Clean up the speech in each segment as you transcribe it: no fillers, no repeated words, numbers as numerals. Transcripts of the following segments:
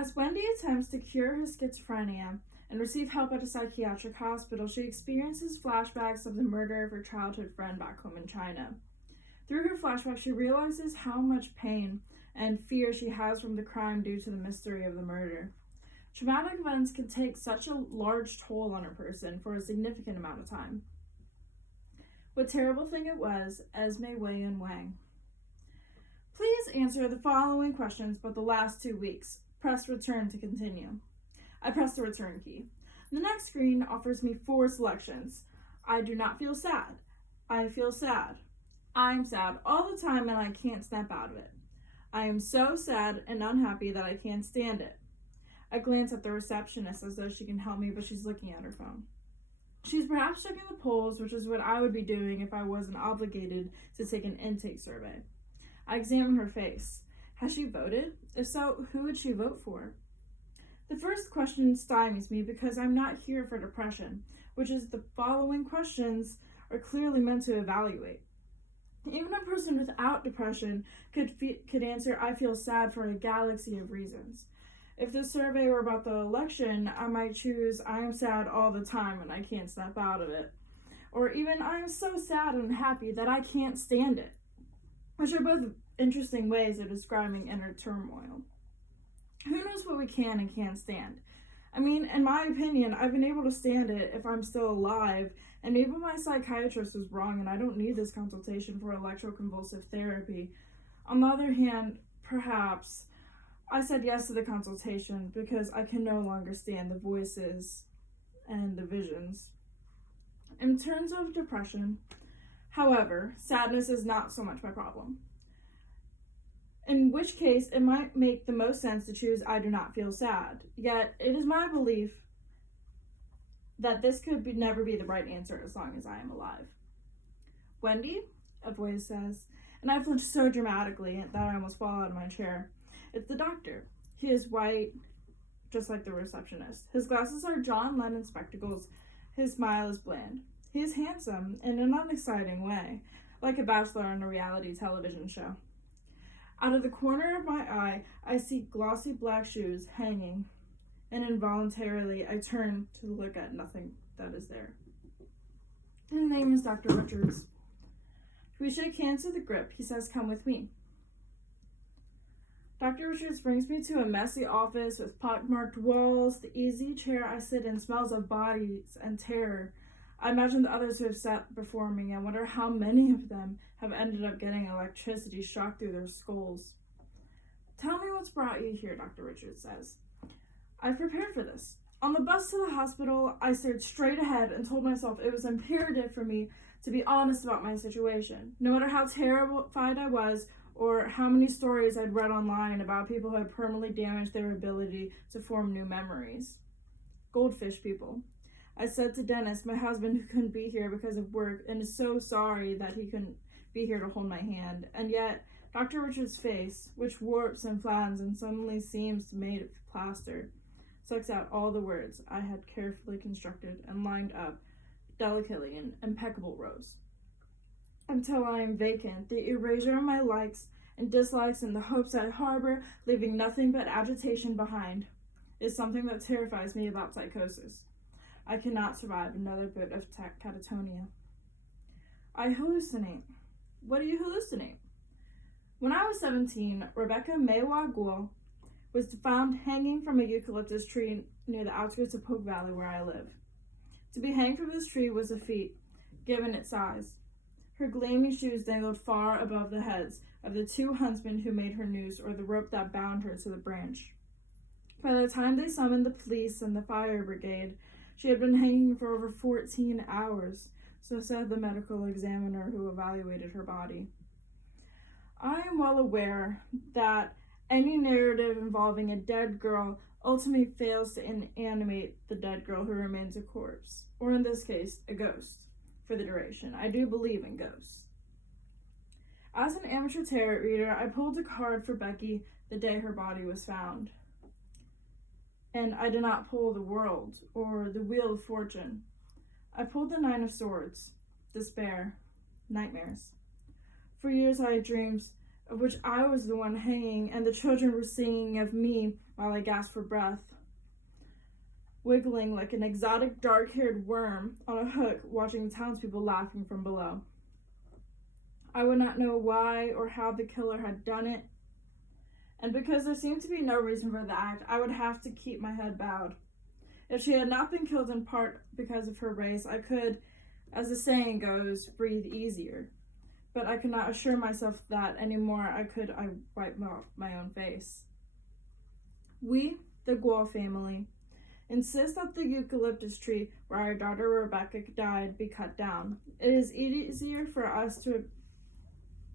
As Wendy attempts to cure her schizophrenia and receive help at a psychiatric hospital, she experiences flashbacks of the murder of her childhood friend back home in China. Through her flashback, she realizes how much pain and fear she has from the crime due to the mystery of the murder. Traumatic events can take such a large toll on a person for a significant amount of time. What terrible thing it was, Esme Wei-Yin Wang. Please answer the following questions about the last 2 weeks. Press return to continue. I press the return key. The next screen offers me 4 selections. I do not feel sad. I feel sad. I'm sad all the time and I can't snap out of it. I am so sad and unhappy that I can't stand it. I glance at the receptionist as though she can help me, but she's looking at her phone. She's perhaps checking the polls, which is what I would be doing if I wasn't obligated to take an intake survey. I examine her face. Has she voted? If so, who would she vote for? The first question stymies me because I'm not here for depression, which is the following questions are clearly meant to evaluate. Even a person without depression could answer, I feel sad for a galaxy of reasons. If the survey were about the election, I might choose, I am sad all the time and I can't snap out of it. Or even, I am so sad and happy that I can't stand it. Which are both interesting ways of describing inner turmoil. Who knows what we can and can't stand? I mean, in my opinion, I've been able to stand it if I'm still alive, and maybe my psychiatrist was wrong and I don't need this consultation for electroconvulsive therapy. On the other hand, perhaps I said yes to the consultation because I can no longer stand the voices and the visions. In terms of depression, however, sadness is not so much my problem. In which case, it might make the most sense to choose I do not feel sad. Yet, it is my belief that this could never be the right answer as long as I am alive. Wendy, a voice says, and I flinch so dramatically that I almost fall out of my chair. It's the doctor. He is white, just like the receptionist. His glasses are John Lennon spectacles. His smile is bland. He is handsome in an unexciting way, like a bachelor on a reality television show. Out of the corner of my eye, I see glossy black shoes hanging, and involuntarily I turn to look at nothing that is there. His name is Dr. Richards. We shake hands with a grip. He says, come with me. Dr. Richards brings me to a messy office with pockmarked walls. The easy chair I sit in smells of bodies and terror. I imagine the others who have sat before me and wonder how many of them have ended up getting electricity shocked through their skulls. Tell me what's brought you here, Dr. Richards says. I've prepared for this. On the bus to the hospital, I stared straight ahead and told myself it was imperative for me to be honest about my situation, no matter how terrified I was or how many stories I'd read online about people who had permanently damaged their ability to form new memories. Goldfish people. I said to Dennis, my husband, who couldn't be here because of work and is so sorry that he couldn't be here to hold my hand. And yet, Dr. Richards' face, which warps and flattens and suddenly seems made of plaster, sucks out all the words I had carefully constructed and lined up delicately in impeccable rows. Until I am vacant, the erasure of my likes and dislikes and the hopes I harbor, leaving nothing but agitation behind, is something that terrifies me about psychosis. I cannot survive another bit of catatonia. I hallucinate. What do you hallucinate? When I was 17, Rebecca Maywa Guo was found hanging from a eucalyptus tree near the outskirts of Poke Valley where I live. To be hanged from this tree was a feat, given its size. Her gleaming shoes dangled far above the heads of the 2 huntsmen who made her noose or the rope that bound her to the branch. By the time they summoned the police and the fire brigade, she had been hanging for over 14 hours, so said the medical examiner who evaluated her body. I am well aware that any narrative involving a dead girl ultimately fails to animate the dead girl who remains a corpse, or in this case, a ghost, for the duration. I do believe in ghosts. As an amateur tarot reader, I pulled a card for Becky the day her body was found. And I did not pull the world or the wheel of fortune. I pulled the 9 of Swords, despair, nightmares. For years I had dreams of which I was the one hanging, and the children were singing of me while I gasped for breath, wiggling like an exotic dark-haired worm on a hook, watching the townspeople laughing from below. I would not know why or how the killer had done it, and because there seemed to be no reason for the act, I would have to keep my head bowed. If she had not been killed in part because of her race, I could, as the saying goes, breathe easier. But I could not assure myself that any more I wipe off my own face. We, the Guo family, insist that the eucalyptus tree where our daughter Rebecca died be cut down. It is easier for us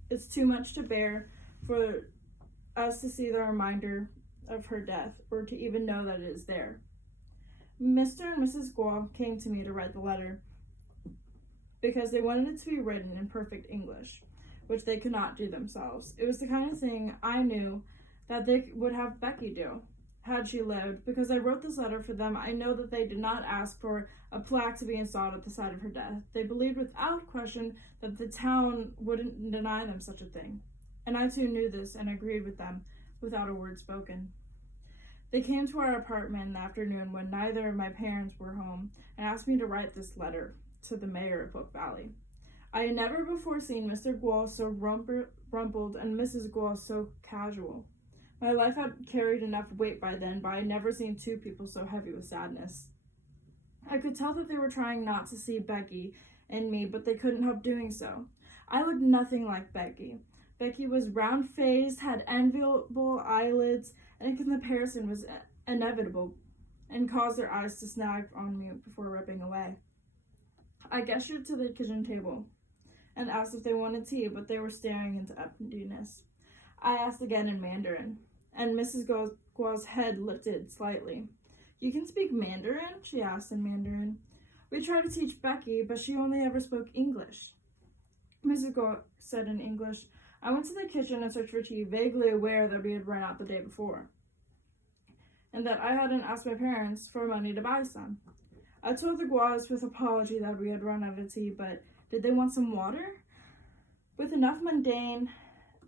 it's too much to bear for us to see the reminder of her death, or to even know that it is there. Mr. and Mrs. Guo came to me to write the letter because they wanted it to be written in perfect English, which they could not do themselves. It was the kind of thing I knew that they would have Becky do, had she lived. Because I wrote this letter for them, I know that they did not ask for a plaque to be installed at the site of her death. They believed without question that the town wouldn't deny them such a thing. And I too knew this and agreed with them without a word spoken. They came to our apartment in the afternoon when neither of my parents were home and asked me to write this letter to the mayor of Hope Valley. I had never before seen Mr. Guo so rumpled and Mrs. Guo so casual. My life had carried enough weight by then, but I had never seen two people so heavy with sadness. I could tell that they were trying not to see Becky and me, but they couldn't help doing so. I looked nothing like Becky. Becky was round-faced, had enviable eyelids, and in comparison was inevitable, and caused their eyes to snag on me before ripping away. I gestured to the kitchen table and asked if they wanted tea, but they were staring into emptiness. I asked again in Mandarin, and Mrs. Guo's head lifted slightly. "You can speak Mandarin?" she asked in Mandarin. "We tried to teach Becky, but she only ever spoke English." Mrs. Guo said in English, "I went to the kitchen and searched for tea, vaguely aware that we had run out the day before, and that I hadn't asked my parents for money to buy some. I told the Guos with apology that we had run out of tea, but did they want some water?" With enough mundane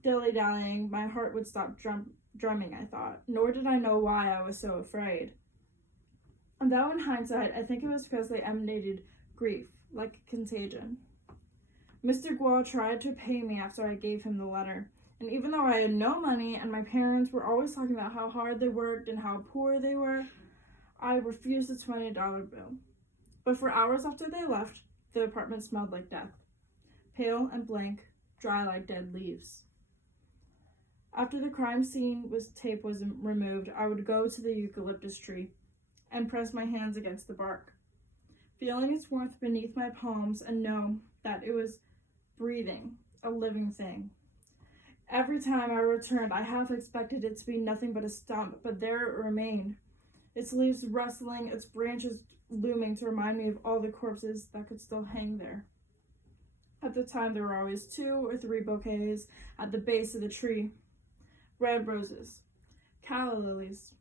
dilly-dallying, my heart would stop drumming, I thought, nor did I know why I was so afraid. And though in hindsight, I think it was because they emanated grief, like a contagion. Mr. Guo tried to pay me after I gave him the letter, and even though I had no money and my parents were always talking about how hard they worked and how poor they were, I refused the $20 bill. But for hours after they left, the apartment smelled like death, pale and blank, dry like dead leaves. After the crime scene tape was removed, I would go to the eucalyptus tree and press my hands against the bark, feeling its warmth beneath my palms, and know that it was breathing, a living thing. Every time I returned, I half expected it to be nothing but a stump, but there it remained, its leaves rustling, its branches looming to remind me of all the corpses that could still hang there. At the time, there were always 2 or 3 bouquets at the base of the tree. Red roses, calla lilies.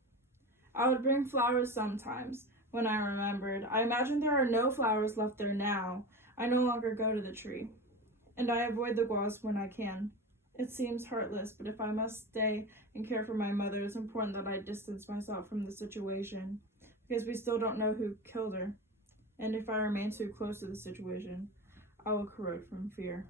I would bring flowers sometimes, when I remembered. I imagine there are no flowers left there now. I no longer go to the tree, and I avoid the Guos when I can. It seems heartless, but if I must stay and care for my mother, it's important that I distance myself from the situation, because we still don't know who killed her, and if I remain too close to the situation, I will corrode from fear.